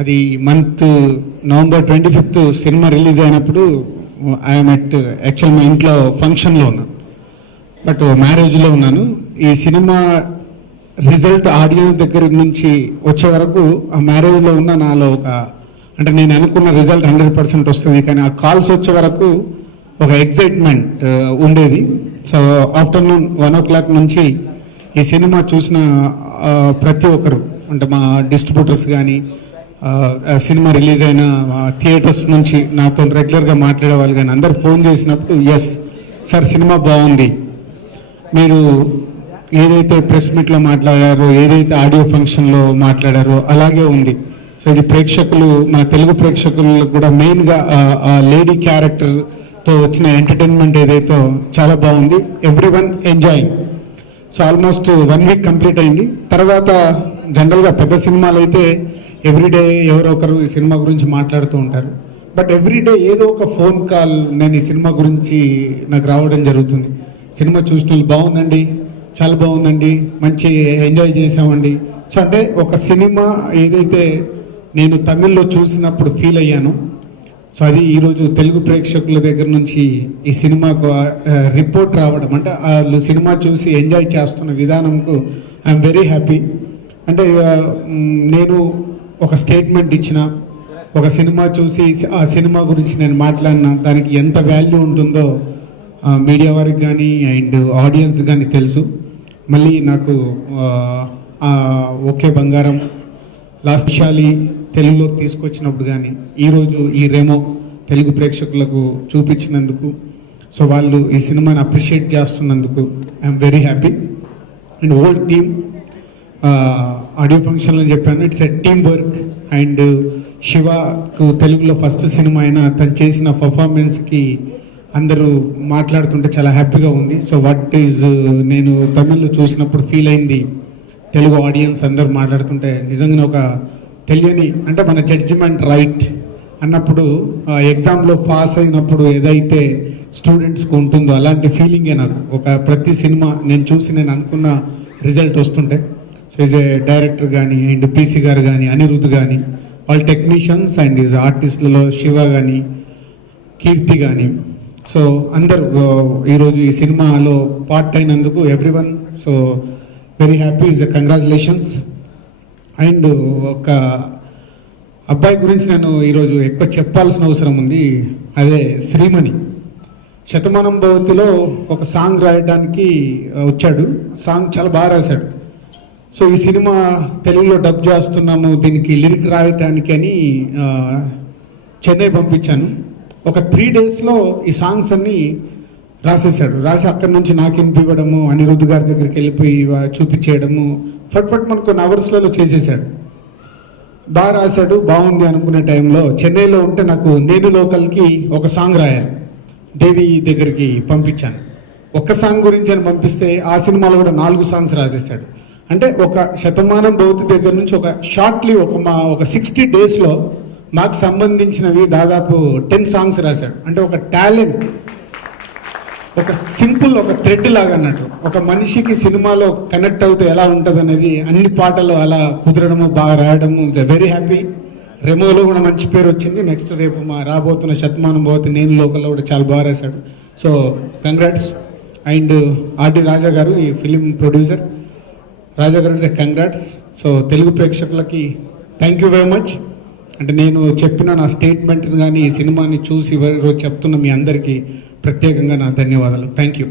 అది month November twenty fifth cinema release అయినప్పుడు I'm at actual మా ఇంట్లో ఫంక్షన్లో ఉన్నాను బట్ మ్యారేజ్లో ఉన్నాను. ఈ సినిమా రిజల్ట్ ఆడియన్స్ దగ్గర నుంచి వచ్చే వరకు ఆ మ్యారేజ్లో ఉన్న నాలో ఒక అంటే నేను అనుకున్న రిజల్ట్ హండ్రెడ్ పర్సెంట్ వస్తుంది. కానీ ఆ కాల్స్ వచ్చే వరకు ఒక ఎగ్జైట్మెంట్ uh, ఉండేది. So afternoon one o'clock నుంచి ఈ సినిమా చూసిన uh, ప్రతి ఒక్కరు అంటే మా డిస్ట్రిబ్యూటర్స్ కానీ సినిమా రిలీజ్ అయిన థియేటర్స్ నుంచి నాతో రెగ్యులర్గా మాట్లాడే వాళ్ళు కానీ అందరు ఫోన్ చేసినప్పుడు ఎస్ సార్ సినిమా బాగుంది. మీరు ఏదైతే ప్రెస్ మీట్లో మాట్లాడారో ఏదైతే ఆడియో ఫంక్షన్లో మాట్లాడారో అలాగే ఉంది. సో ఇది ప్రేక్షకులు మన తెలుగు ప్రేక్షకులకు కూడా మెయిన్గా ఆ లేడీ క్యారెక్టర్తో వచ్చిన ఎంటర్టైన్మెంట్ ఏదైతే చాలా బాగుంది everyone enjoying so almost one week complete అయింది. తర్వాత జనరల్గా పెద్ద సినిమాలు అయితే ఎవ్రీడే ఎవరో ఒకరు ఈ సినిమా గురించి మాట్లాడుతూ ఉంటారు. బట్ ఎవ్రీడే ఏదో ఒక ఫోన్ కాల్ నేను ఈ సినిమా గురించి నాకు రావడం జరుగుతుంది. సినిమా చూసిన వాళ్ళు బాగుందండి చాలా బాగుందండి మంచి ఎంజాయ్ చేసామండి సో అంటే ఒక సినిమా ఏదైతే నేను తమిళ్ళో చూసినప్పుడు ఫీల్ అయ్యాను సో అది ఈరోజు తెలుగు ప్రేక్షకుల దగ్గర నుంచి ఈ సినిమాకు రిపోర్ట్ రావడం. అంటే వాళ్ళు సినిమా చూసి ఎంజాయ్ చేస్తున్న విధానంకు ఐఎమ్ వెరీ హ్యాపీ. అంటే నేను ఒక స్టేట్మెంట్ ఇచ్చిన ఒక సినిమా చూసి ఆ సినిమా గురించి నేను మాట్లాడినా దానికి ఎంత వాల్యూ ఉంటుందో మీడియా వారికి కానీ అండ్ ఆడియన్స్ కానీ తెలుసు. మళ్ళీ నాకు ఓకే ఒకే బంగారం లాస్ట్ షాలి తెలుగులోకి తీసుకొచ్చినప్పుడు కానీ ఈరోజు ఈ రెమో తెలుగు ప్రేక్షకులకు చూపించినందుకు సో వాళ్ళు ఈ సినిమాని అప్రిషియేట్ చేస్తున్నందుకు I'm very happy and old team audio ఫంక్షన్లో చెప్పాను. It's a team work and శివకు తెలుగులో ఫస్ట్ సినిమా అయినా తను చేసిన పర్ఫార్మెన్స్కి అందరూ మాట్లాడుతుంటే చాలా హ్యాపీగా ఉంది. సో వాట్ ఈజ్ నేను తమిళ్ళో చూసినప్పుడు ఫీల్ అయింది. తెలుగు ఆడియన్స్ అందరూ మాట్లాడుతుంటే నిజంగా ఒక తెలియని అంటే మన జడ్జిమెంట్ రైట్ అన్నప్పుడు ఎగ్జామ్లో పాస్ అయినప్పుడు ఏదైతే స్టూడెంట్స్కి ఉంటుందో అలాంటి ఫీలింగే నాకు. ఒక ప్రతి సినిమా నేను చూసి నేను అనుకున్న రిజల్ట్ వస్తుంటే సో ఏ డైరెక్టర్ కానీ అండ్ పీసీ గారు కానీ అనిరుద్ కానీ వాళ్ళ టెక్నీషియన్స్ అండ్ ఆర్టిస్టులలో శివ కానీ కీర్తి కానీ సో అందరూ ఈరోజు ఈ సినిమాలో పార్ట్ అయినందుకు everyone so very happy is congratulations and ఒక అబ్బాయి గురించి నేను ఈరోజు ఎక్కువ చెప్పాల్సిన అవసరం ఉంది. అదే శ్రీమణి. శతమానం భవతిలో ఒక సాంగ్ రాయడానికి వచ్చాడు. సాంగ్ చాలా బాగా రాశాడు. సో ఈ సినిమా తెలుగులో డబ్ చేస్తున్నాము దీనికి లిరిక్ రాయటానికి అని చెన్నై పంపించాను. ఒక త్రీ డేస్లో ఈ సాంగ్స్ అన్నీ రాసేసాడు రాసి అక్కడి నుంచి నాకు ఇవ్వడము అనిరుద్ధ్ గారి దగ్గరికి వెళ్ళిపోయి చూపించేయడము ఫట్ ఫట్ మనకు కొన్ని అవర్స్లలో చేసేసాడు బాగా రాశాడు బాగుంది అనుకునే టైంలో చెన్నైలో ఉంటే నాకు నేను లోకల్కి ఒక సాంగ్ రాయాలి. దేవి దగ్గరికి పంపించాను. ఒక్క సాంగ్ గురించి అని పంపిస్తే ఆ సినిమాలో కూడా నాలుగు సాంగ్స్ రాసేసాడు అంటే ఒక శతమానం భౌతి దగ్గర నుంచి ఒక షార్ట్లీ ఒక మా ఒక సిక్స్టీ డేస్లో మాకు సంబంధించినవి దాదాపు టెన్ సాంగ్స్ రాశాడు. అంటే ఒక టాలెంట్ ఒక సింపుల్ ఒక థ్రెడ్ లాగా అన్నట్టు. ఒక మనిషికి సినిమాలో కనెక్ట్ అవుతూ ఎలా ఉంటుంది అనేది అన్ని పాటలు అలా కుదరడము బాగా రాయడము వెరీ హ్యాపీ రెమోలో కూడా మంచి పేరు వచ్చింది. నెక్స్ట్ రేపు మా రాబోతున్న శతమానం పోతే నేను లోకల్లో కూడా చాలా బాగా రాశాడు. So congrats and RD Raja గారు ఈ ఫిలిం ప్రొడ్యూసర్ రాజా గారు కంగ్రాట్స్ సో తెలుగు ప్రేక్షకులకి థ్యాంక్ యూ వెరీ మచ్ అంటే నేను చెప్పిన నా స్టేట్మెంట్ని కానీ ఈ సినిమాని చూసి ఈరోజు చెప్తున్న మీ అందరికీ ప్రత్యేకంగా నా ధన్యవాదాలు. Thank you